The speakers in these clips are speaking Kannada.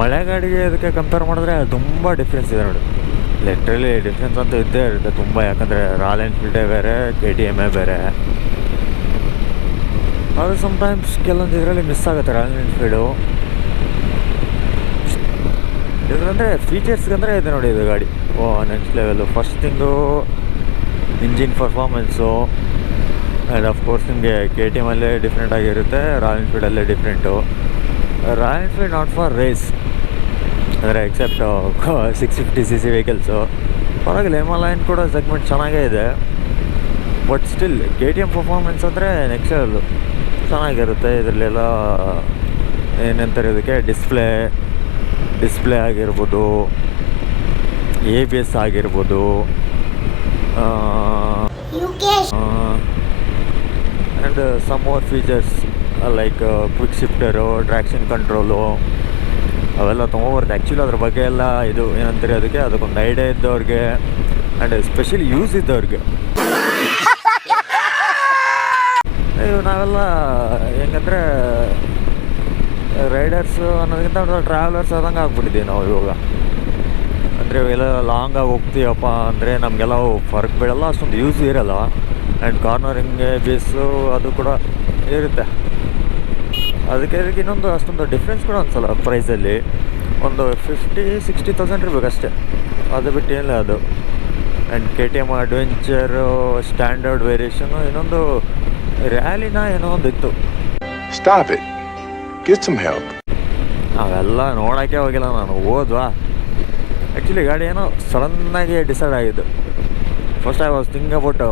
ಮಳೆ ಗಾಡಿಗೆ ಇದಕ್ಕೆ ಕಂಪೇರ್ ಮಾಡಿದ್ರೆ ತುಂಬ ಡಿಫ್ರೆನ್ಸ್ ಇದೆ ನೋಡಿ. ಲಿಟ್ರಲಿ ಡಿಫ್ರೆನ್ಸ್ ಅಂತೂ ಇದ್ದೇ ಇರುತ್ತೆ ತುಂಬ. ಯಾಕಂದರೆ ರಾಯಲ್ ಎನ್ಫೀಲ್ಡೇ ಬೇರೆ, KTM ಬೇರೆ. ಅದು ಸಮ್ಟೈಮ್ಸ್ ಕೆಲವೊಂದು ಇದರಲ್ಲಿ ಮಿಸ್ ಆಗುತ್ತೆ ರಾಯಲ್ ಎನ್ಫೀಲ್ಡು. ಇದಂದರೆ ಫೀಚರ್ಸ್ಗಂದರೆ ಇದೆ ನೋಡಿ ಇದು ಗಾಡಿ next level. First thing engine performance. And of course ನಿಮಗೆ KTM ಡಿಫ್ರೆಂಟ್ ಆಗಿರುತ್ತೆ, ರಾಯಲ್ ಎನ್ಫೀಲ್ಡಲ್ಲೇ different. Royal Enfield not for race, ಅಂದರೆ ಎಕ್ಸೆಪ್ಟ್ 650cc ವೆಹಿಕಲ್ಸು. ಪರವಾಗಿಲ್ಲ, ಹಿಮಾಲಯನ್ ಕೂಡ ಸೆಗ್ಮೆಂಟ್ ಚೆನ್ನಾಗೇ ಇದೆ. ಬಟ್ ಸ್ಟಿಲ್ KTM ಪರ್ಫಾರ್ಮೆನ್ಸ್ ಅಂದರೆ ನೆಕ್ಸ್ಟ್ ಲೆವೆಲ್ಲು ಚೆನ್ನಾಗಿರುತ್ತೆ. ಇದರಲ್ಲೆಲ್ಲ ಏನಂತಾರೆ ಇದಕ್ಕೆ, ಡಿಸ್ಪ್ಲೇ ಆಗಿರ್ಬೋದು, ABS ಆಗಿರ್ಬೋದು, and some more features like quick shifter, traction control ಅವೆಲ್ಲ ತೊಗೊಬರುತ್ತೆ. ಆ್ಯಕ್ಚುಲಿ ಅದ್ರ ಬಗ್ಗೆ ಎಲ್ಲ ಇದು ಏನಂತಾರೆ ಅದಕ್ಕೆ, ಅದಕ್ಕೊಂದು ಐಡಿಯಾ ಇದ್ದವ್ರಿಗೆ ಆ್ಯಂಡ್ ಸ್ಪೆಷಲಿ ಯೂಸ್ ಇದ್ದವ್ರಿಗೆ. ನಾವೆಲ್ಲ ಹೆಂಗಂದರೆ ರೈಡರ್ಸು ಅನ್ನೋದಕ್ಕಿಂತ ಟ್ರಾವೆಲರ್ಸ್ ಆದಂಗೆ ಆಗ್ಬಿಟ್ಟಿದ್ದೀವಿ ನಾವು ಇವಾಗ. ಅಂದರೆ ಇವೆಲ್ಲ ಲಾಂಗಾಗಿ ಹೋಗ್ತೀವಪ್ಪ ಅಂದರೆ ನಮಗೆಲ್ಲ ಫರ್ಕ್ ಬೀಳಲ್ಲ, ಅಷ್ಟೊಂದು ಯೂಸ್ ಇರೋಲ್ಲ. ಆ್ಯಂಡ್ ಕಾರ್ನರಿಂಗ್ ಬೇಸು ಅದು ಕೂಡ ಇರುತ್ತೆ. ಅದಕ್ಕೆ ಇನ್ನೊಂದು ಅಷ್ಟೊಂದು ಡಿಫ್ರೆನ್ಸ್ ಕೂಡ ಅನ್ಸಲ್ಲ ಪ್ರೈಸಲ್ಲಿ. ಒಂದು 50,000-60,000 ಇರಬೇಕಷ್ಟೇ, ಅದು ಬಿಟ್ಟು ಏನಿಲ್ಲ ಅದು. And KTM adventure standard variation, ಇನ್ನೊಂದು ರ್ಯಾಲಿನ ಏನೋ ಒಂದು ಇತ್ತು. ಅವೆಲ್ಲ ನೋಡೋಕ್ಕೆ ಹೋಗಿಲ್ಲ ನಾನು, ಹೋದ್ವಾ. ಆ್ಯಕ್ಚುಲಿ ಗಾಡಿ ಏನೋ ಸಡನ್ನಾಗಿ ಡಿಸೈಡ್ ಆಗಿದ್ದು. First I was think about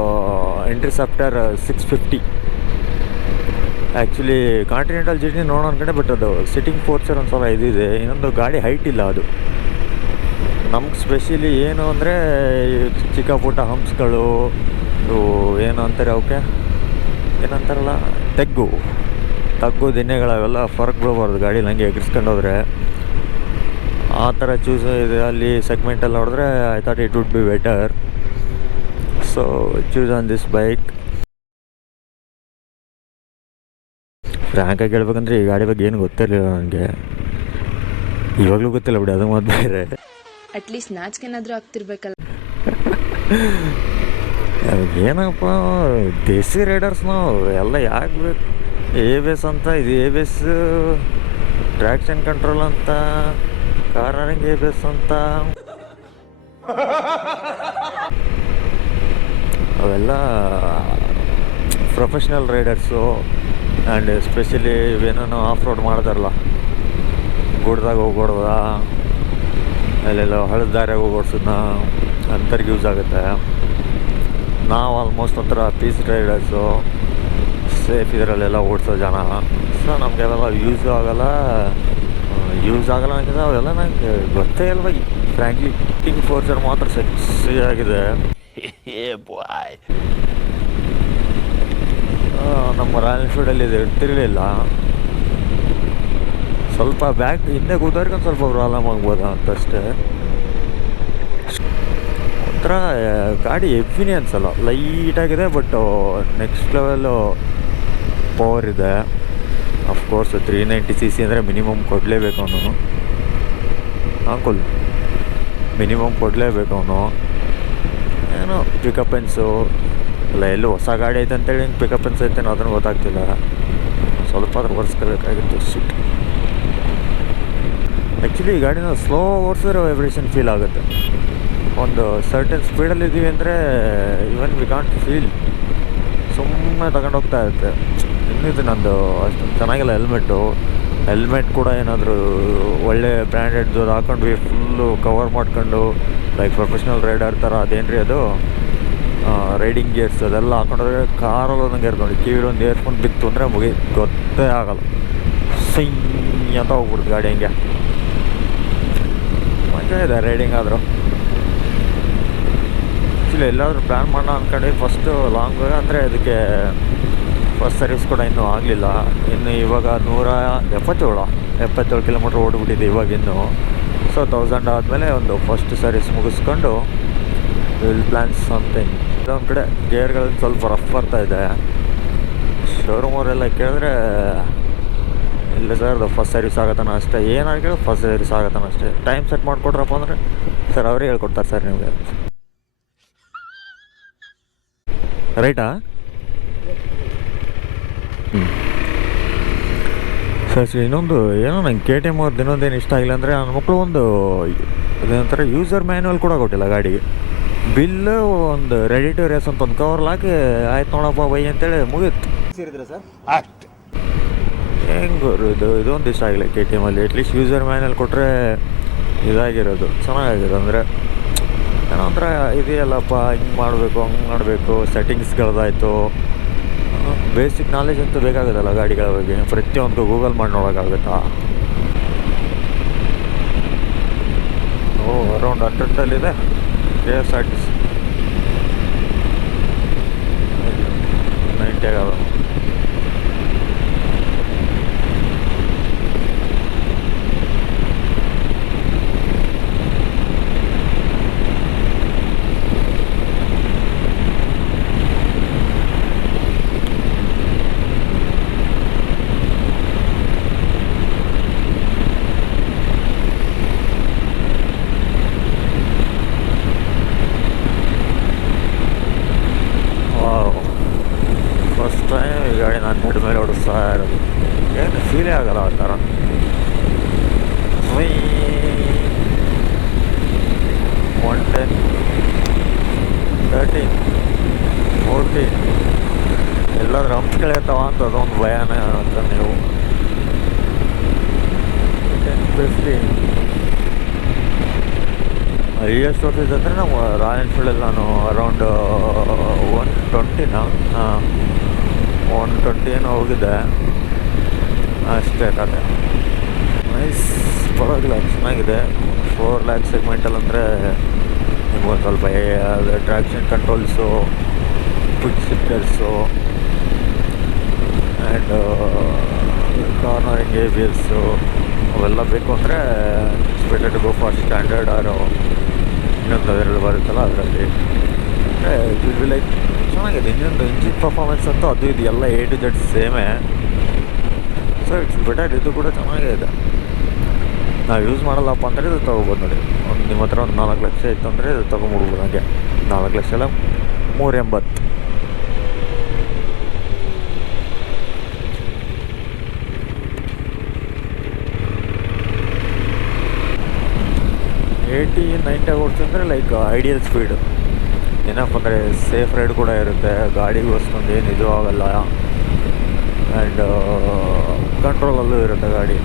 interceptor 650. Actually continental GT ನೋಡೋ ಕಡೆ, ಬಟ್ ಅದು ಸಿಟ್ಟಿಂಗ್ ಫೋರ್ಚರ್ ಒಂದು ಸ್ವಲ್ಪ ಇದಿದೆ. ಇನ್ನೊಂದು ಗಾಡಿ ಹೈಟ್ ಇಲ್ಲ ಅದು. ನಮ್ಗೆ ಸ್ಪೆಷಲಿ ಏನು ಅಂದರೆ ಚಿಕ್ಕ ಪುಟ್ಟ ಹಂಪ್ಸ್ಗಳು, ಏನು ಅಂತಾರೆ ಅವಕ್ಕೆ, ಏನಂತಾರಲ್ಲ, ತಗ್ಗು ದಿನ್ನೆಗಳು, ಅವೆಲ್ಲ ಫರ್ಕ್ ಬೀಳಬಾರ್ದು ಗಾಡಿ ನನಗೆ ಎಗರಿಸ್ಕೊಂಡು ಹೋದರೆ. ಆ ಥರ ಚೂಸ್ ಇದೆ ಅಲ್ಲಿ ಸೆಗ್ಮೆಂಟಲ್ಲಿ ನೋಡಿದ್ರೆ. I thought it would be better, so choose on this bike. ಫ್ರ್ಯಾಂಕಾಗಿ ಹೇಳ್ಬೇಕಂದ್ರೆ ಈ ಗಾಡಿ ಬಗ್ಗೆ ಏನು ಗೊತ್ತಿರಲಿಲ್ಲ ನನಗೆ, ಇವಾಗಲೂ ಗೊತ್ತಿಲ್ಲ ಬಿಡಿ, ಅದು ಮೊದಲು ಬೇರೆ. ಅಟ್ಲೀಸ್ಟ್ ನಾಚಿಕೆನಾದರೂ ಆಗ್ತಿರ್ಬೇಕಲ್ಲ. ಏನಪ್ಪ ದೇಸಿ ರೈಡರ್ಸ್ ನಾವು ಎಲ್ಲ ಯಾಕೆ ಬೇಕು, ABS ಅಂತ, ಇದು ABS ಟ್ರ್ಯಾಕ್ಷನ್ ಕಂಟ್ರೋಲ್ ಅಂತ, ಕಾರ್ನರಿಂಗ್ ABS ಅಂತ, ಅವೆಲ್ಲ ಪ್ರೊಫೆಷ್ನಲ್ ರೈಡರ್ಸು. ಆ್ಯಂಡ್ ಎಸ್ಪೆಷಲಿ ಇವೇನೋ ಆಫ್ ರೋಡ್ ಮಾಡ್ತಾರಲ್ಲ, ಗುಡ್ದಾಗ ಹೋಗೋಡ್ದ, ಅಲ್ಲೆಲ್ಲ ಹಳದ ದಾರಿಯಾಗ ಹೋಗೋಡ್ಸೋದನ್ನ ಅಂಥವ್ರಿಗೆ ಯೂಸ್ ಆಗುತ್ತೆ. ನಾವು ಆಲ್ಮೋಸ್ಟ್ ಒಂಥರ ಪೀಸ್ ರೈಡರ್ಸು, ಸೇಫ್ ಇದರಲ್ಲೆಲ್ಲ ಓಡಿಸೋ ಜನ. ಸೊ ನಮಗೆಲ್ಲ ಯೂಸ್ ಆಗಲ್ಲ ನನಗೆ ಅವೆಲ್ಲ ನನಗೆ ಗೊತ್ತೇ ಇಲ್ವ ಫ್ರ್ಯಾಂಕ್ಲಿ. ಕಿಂಗ್ ಫೋರ್ಚರ್ ಮಾತ್ರ ಸೆಕ್ಸಿ ಆಗಿದೆ. ನಮ್ಮ ರಾಯಲ್ ಎನ್ಫೀಲ್ಡಲ್ಲಿ ಇದು ಇರ್ತಿರಲಿಲ್ಲ. ಸ್ವಲ್ಪ ಬ್ಯಾಕ್ ಹಿಂದೆ ಕೂತವ್ರಿಗೆ ಒಂದು ಸ್ವಲ್ಪ ಪ್ರಾಬ್ಲಮ್ ಆಗ್ಬೋದು ಅಂತಷ್ಟೇ. ಒಂಥರ ಗಾಡಿ ಹೆವಿನೇ ಅನ್ಸಲ್ಲ, ಲೈಟಾಗಿದೆ, ಬಟ್ ನೆಕ್ಸ್ಟ್ ಲೆವೆಲ್ಲು ಪವರ್ ಇದೆ. ಅಫ್ಕೋರ್ಸ್ 390cc ಅಂದರೆ ಮಿನಿಮಮ್ ಕೊಡಲೇಬೇಕು ಅವನು, ಅಂಕುಲ್, ಮಿನಿಮಮ್ ಕೊಡಲೇಬೇಕು ಅವನು. ಏನೋ ಪಿಕಪ್ ಎನ್ಸು ಇಲ್ಲ, ಎಲ್ಲೂ ಹೊಸ ಗಾಡಿ ಐತೆ ಅಂತೇಳಿ ಹಿಂಗೆ ಪಿಕಪ್ ಎನ್ಸ್ ಐತೇನೋ ಅದನ್ನು ಗೊತ್ತಾಗ್ತಿಲ್ಲ. ಸ್ವಲ್ಪ ಅದ್ರ ಒರೆಸ್ಕೋಬೇಕಾಗಿತ್ತು ಸಿಟ್. ಆ್ಯಕ್ಚುಲಿ ಈ ಗಾಡಿನ ಸ್ಲೋ ಓಡಿಸಿದ್ರೆ ವೈಬ್ರೇಷನ್ ಫೀಲ್ ಆಗುತ್ತೆ. ಒಂದು ಸರ್ಟನ್ ಸ್ಪೀಡಲ್ಲಿದ್ದೀವಿ ಅಂದರೆ ಇವನ್ ವಿ ಕಾಂಟ್ ಫೀಲ್, ಸುಮ್ಮನೆ ತಗೊಂಡೋಗ್ತಾ ಇರುತ್ತೆ. ಇನ್ನಿದು ನಂದು ಅಷ್ಟೊಂದು ಚೆನ್ನಾಗಿಲ್ಲ ಹೆಲ್ಮೆಟ್ ಕೂಡ ಏನಾದರೂ ಒಳ್ಳೆ ಬ್ರ್ಯಾಂಡೆಡ್ದು ಹಾಕೊಂಡ್ವಿ, ಫುಲ್ಲು ಕವರ್ ಮಾಡ್ಕೊಂಡು ಲೈಕ್ ಪ್ರೊಫೆಷ್ನಲ್ ರೈಡರ್ ಥರ. ಅದೇನು ಅದು ರೈಡಿಂಗ್ ಗೇರ್ಸ್ ಅದೆಲ್ಲ ಹಾಕೊಂಡ್ರೆ ಕಾರಲ್ಲಿ ಒಂದಂಗೆ ಇರ್ಕೊಂಡು ಕಿವಿಲೊಂದು ಇಯರ್ಫೋನ್ ಬಿತ್ತು ಅಂದರೆ ಗೊತ್ತೇ ಆಗಲ್ಲ, ಸೈ ಅಂತ ಹೋಗ್ಬಿಡ್ತು ಗಾಡಿ. ಹಂಗೆ ಮಜಾ ಇದೆ ರೈಡಿಂಗ್ ಆದರೂ. ಆ್ಯಕ್ಚುಲಿ ಎಲ್ಲಾದರೂ ಪ್ಲ್ಯಾನ್ ಮಾಡೋಣ ಅಂದ್ಕೊಂಡು ಫಸ್ಟು ಲಾಂಗ್ ಅಂದರೆ ಅದಕ್ಕೆ ಫಸ್ಟ್ ಸರ್ವಿಸ್ ಕೂಡ ಇನ್ನೂ ಆಗಲಿಲ್ಲ. ಇನ್ನು ಇವಾಗ 177 ಕಿಲೋಮೀಟ್ರ್ ಓಡಿಬಿಟ್ಟಿದೆ ಇವಾಗಿನ್ನು. ಸೊ 1000 ಆದಮೇಲೆ ಒಂದು ಫಸ್ಟ್ ಸರ್ವಿಸ್ ಮುಗಿಸ್ಕೊಂಡು ವಿಲ್ ಪ್ಲ್ಯಾನ್ ಸಮಥಿಂಗ್. ಇದೊಂದು ಕಡೆ ಗೇರ್ಗಳಲ್ಲಿ ಸ್ವಲ್ಪ ರಫ್ ಬರ್ತಾ ಇದೆ. ಶೋರೂಮ್ ಅವರೆಲ್ಲ ಕೇಳಿದ್ರೆ ಇಲ್ಲ ಸರ್ ಅದು ಫಸ್ಟ್ ಸರ್ವಿಸ್ ಆಗತ್ತಾನ ಅಷ್ಟೇ, ಏನಾಗಿ ಫಸ್ಟ್ ಸರ್ವಿಸ್ ಆಗತ್ತಾನ ಅಷ್ಟೇ. ಟೈಮ್ ಸೆಟ್ ಮಾಡಿಕೊಟ್ರಪ್ಪ ಅಂದರೆ ಸರ್ ಅವರೇ ಹೇಳ್ಕೊಡ್ತಾರೆ ಸರ್ ನಿಮಗೆ. ರೈಟಾ? ಹ್ಞೂ ಸರ್ ಇನ್ನೊಂದು ಏನೋ ನಂಗೆ ಕೆ ಟಿ ಎಮ್ ಅವ್ರದ್ದು ಇನ್ನೊಂದೇನು ಇಷ್ಟ ಆಗಿಲ್ಲ ಅಂದರೆ ನನ್ನ ಮಕ್ಕಳು ಒಂದು ಅದೇನಂತಾರೆ ಯೂಸರ್ ಮ್ಯಾನ್ಯಲ್ ಕೂಡ ಕೊಟ್ಟಿಲ್ಲ ಗಾಡಿಗೆ. ಬಿಲ್ಲು ಒಂದು ರೆಡಿ ಟು ರೇಸ್ ಅಂತ ಒಂದು ಕವರ್ಲ್ಲಿ ಹಾಕಿ ಆಯ್ತು ನೋಡಪ್ಪ ಬೈ ಅಂತೇಳಿ ಮುಗೀತು. ಸೇರಿದ್ರೆ ಸರ್ ಅಷ್ಟು ಹೆಂಗೆ ಇದೊಂದು ಇಷ್ಟ ಆಗಿಲ್ಲ ಕೆ ಟಿ ಎಮಲ್ಲಿ. ಅಟ್ಲೀಸ್ಟ್ ಯೂಸರ್ ಮ್ಯಾನ್ಯಲ್ ಕೊಟ್ಟರೆ ಇದಾಗಿರೋದು ಚೆನ್ನಾಗಿರೋದು. ಅಂದರೆ ಏನೋ ಒಂಥರ ಇದೆಯಲ್ಲಪ್ಪ ಹಿಂಗೆ ಮಾಡಬೇಕು ಹಂಗೆ ಮಾಡಬೇಕು ಸೆಟ್ಟಿಂಗ್ಸ್ಗಳದಾಯಿತು. ಬೇಸಿಕ್ ನಾಲೆಜ್ ಅಂತೂ ಬೇಕಾಗುತ್ತಲ್ಲ ಗಾಡಿಗಳ ಬಗ್ಗೆ, ಪ್ರತಿಯೊಂದು ಗೂಗಲ್ ಮಾಡಿ ನೋಡೋಕ್ಕಾಗುತ್ತಾ. Around 100 K S R T C 90 ಆಗಲ್ಲ. ಫಸ್ಟ್ ಟೈಮ್ ಈ ಗಾಡಿ ನಾನು ನಡು ಮೇಲೆ ಓಡಿಸ್ತಾ ಇರೋದು, ಏನು ಫೀಲೇ ಆಗಲ್ಲ ಆ ಥರ. 110 13 14 ಎಲ್ಲಾದ್ರೂ ಹಂಪ್ಸ್ಗಳಿರ್ತಾವ ಅಂತ ಅದೊಂದು ಭಯನೇ ಅಂತ. ನೀವು 10 15 ಹೈಯೆಸ್ಟ್ ಓಡಿಸಿದ್ದು ಅಂದರೆ ನಾವು ರಾಯಲ್ ಎನ್ಫೀಲ್ಡಲ್ಲಿ ನಾನು ಅರೌಂಡ್ 120 120 ಏನೋ ಹೋಗಿದ್ದೆ ಅಷ್ಟೇ ಕತೆ. ನೈಸ್, ಪರವಾಗಿಲ್ಲ, ಚೆನ್ನಾಗಿದೆ. 4 ಲ್ಯಾಕ್ ಸೆಗ್ಮೆಂಟಲ್ಲಿ ಅಂದರೆ ನಿಮ್ಗೊಂದು ಸ್ವಲ್ಪ ಅದು traction controls, quick shifters and cornering ABS ಅವೆಲ್ಲ ಬೇಕು ಅಂದರೆ better to go for standard ಆರು ಇನ್ನೊಂದು ಅದರಲ್ಲಿ ಬರುತ್ತಲ್ಲ ಅದರಲ್ಲಿ. ಅಂದರೆ ಲೈಕ್ ಚೆನ್ನಾಗಿದೆ. ಇನ್ನೊಂದು ಇಂಜಿನ್ ಪರ್ಫಾರ್ಮೆನ್ಸ್ ಅಂತೂ ಅದು ಇದು ಎಲ್ಲ A to Z ಸೇಮೇ. So it's better. ಇದು ಕೂಡ ಚೆನ್ನಾಗೇ ಇದೆ. ನಾವು ಯೂಸ್ ಮಾಡಲ್ಲಪ್ಪ ಅಂದರೆ ಇದು ತೊಗೋಬೋದು ನೋಡಿ. ಒಂದು ನಿಮ್ಮ ಹತ್ರ ಒಂದು 4 ಲಕ್ಷ ಇತ್ತು ಅಂದರೆ ಇದು ತೊಗೊಂಬಿಡ್ಬೋದು. ಹಾಗೆ 4 ಲಕ್ಷ ಎಲ್ಲ 380. ಏಯ್ಟಿ 90 ಓಡಿಸಿದ್ರೆ ಲೈಕ್ ಐಡಿಯಲ್ ಸ್ಪೀಡು. ಏನಪ್ಪ ಅಂದರೆ ಸೇಫ್ ರೈಡ್ ಕೂಡ ಇರುತ್ತೆ, ಗಾಡಿಗೂ ಅಷ್ಟೊಂದು ಏನು ಇದು ಆಗಲ್ಲ, ಆ್ಯಂಡ್ ಕಂಟ್ರೋಲಲ್ಲೂ ಇರುತ್ತೆ ಗಾಡಿ.